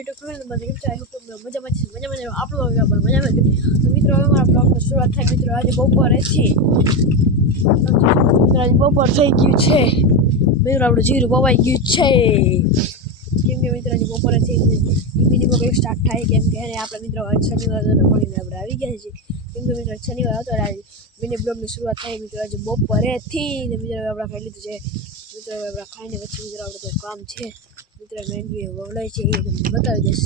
YouTube family માં કેમ છો? આઈ હોપ તમે મજામાં છો. મજામાં આપણો આવ્યો પણ મજામાં છે. તો મિત્રો હવે મારા બ્લોગની શરૂઆત થાય. મિત્રો આજે બપોરે છે. મિત્રો આજે બપોર થઈ ગયું છે. મિત્રો આપણું જીરું વવાઈ ગયું છે. કેમ કે મિત્રો આજે બપોરે થઈ મિનિમમ કંઈક સ્ટાર્ટ થાય કેમ કે આપણે મિત્રો શનિવાર ભણીને આપણે આવી ગયા છીએ. કેમ કે મિત્રો શનિવાર હતો આજે મિની બ્લોગની શરૂઆત થઈ. મિત્રો આજે બપોરેથી ને મિત્રો આપણે ખાઈ લીધું છે. મિત્રો આપણે ખાઈને પછી મિત્રો આપણે તો કામ છે. મિત્રો મેંડવી વવડાય છે એ તમને બતાવી દઈશ.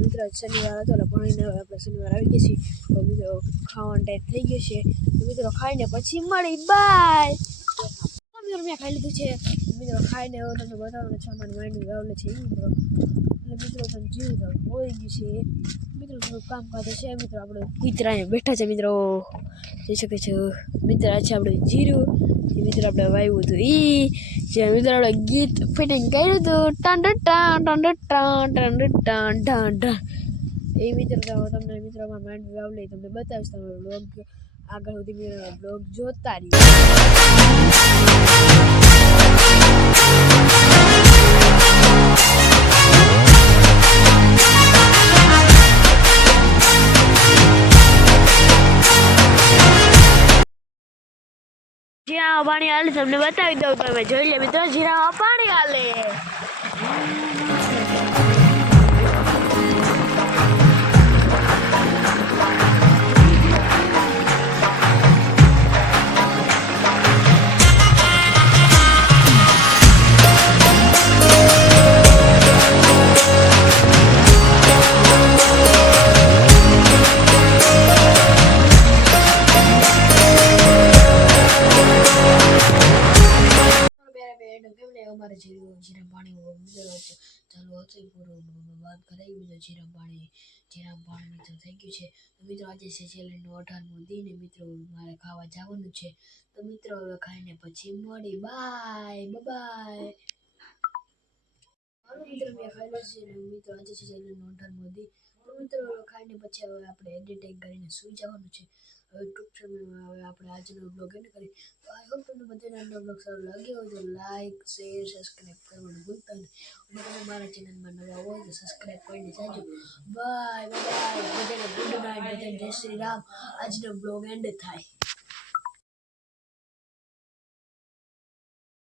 મિત્રો શનિવાર હતો એટલે ભણીને આપણે શનિવાર આવી ગયા છીએ. તો મિત્રો ખાવાનો ટાઈમ થઈ ગયો છે. તો મિત્રો ખાઈને પછી મળી બાય. મિત્રો મેં ખાઈ લીધું છે. મિત્રો ખાઈને હવે તમને બતાવવાનું છે અમારી મેંડવી વવડે છે એ મિત્રો. એટલે મિત્રો તમે જીવું હોઈ ગયું છે. મિત્રો થોડું કામ કાઢે છે. મિત્રો આપણે કૂતરા અહીંયા બેઠા છે. મિત્રો જોઈ શકે છે. મિત્રો આ છે આપણે જીરું. જે મિત્રો આપણે વાવ્યું હતું જે મિત્રો આપણે ગીત ફિટિંગ કર્યું હતું ટન ટન ટન ટન ટન ટન ટન એ મિત્રો તમને મિત્રોમાં માઇન્ડ વાવલે તમને બતાવીશ. તમે બ્લોગ આગળ સુધી મિત્રો બ્લોગ જોતા રહીએ. જીરા પાણી હાલે તમને બતાવી દઉં. તમે જોઈ લે મિત્રો જીરા પાણી હાલે. અમારે જીરા પાણી ચાલુ હતું પૂરું વાત કરાવી. મિત્રો જીરા પાણી મિત્રો થઈ ગયું છે. તો મિત્રો આજે છે ચેલેન્જનો 18મો દિન. મિત્રો મારે ખાવા જવાનું છે. તો મિત્રો હવે ખાઈને પછી મળી બાય બાય. મિત્રો મેં ખાઈ લો છે. મિત્રો આજે છે ચેલેન્જનો 18મો દિન. તો મિત્રો ખાઈને પછી હવે આપણે એડિટિંગ કરીને સુઈ જવાનું છે. હવે ટૂંક સમયમાં હવે આપણે આજનો બ્લોગ એન્ડ કરીએ. તો આઈ હોપ તમને બધાને આજનો બ્લોગ સારો લાગ્યો હોય તો લાઈક શેર સબસ્ક્રાઈબ કરવાનું ભૂલતા નહીં. અને તમે મારા ચેનલમાં નવા હોય તો સબસ્ક્રાઈબ કરીને જાજો. Bye bye. બધાને ગુડ નાઇટ. બધાને જય શ્રી રામ. આજનો બ્લોગ એન્ડ થાય.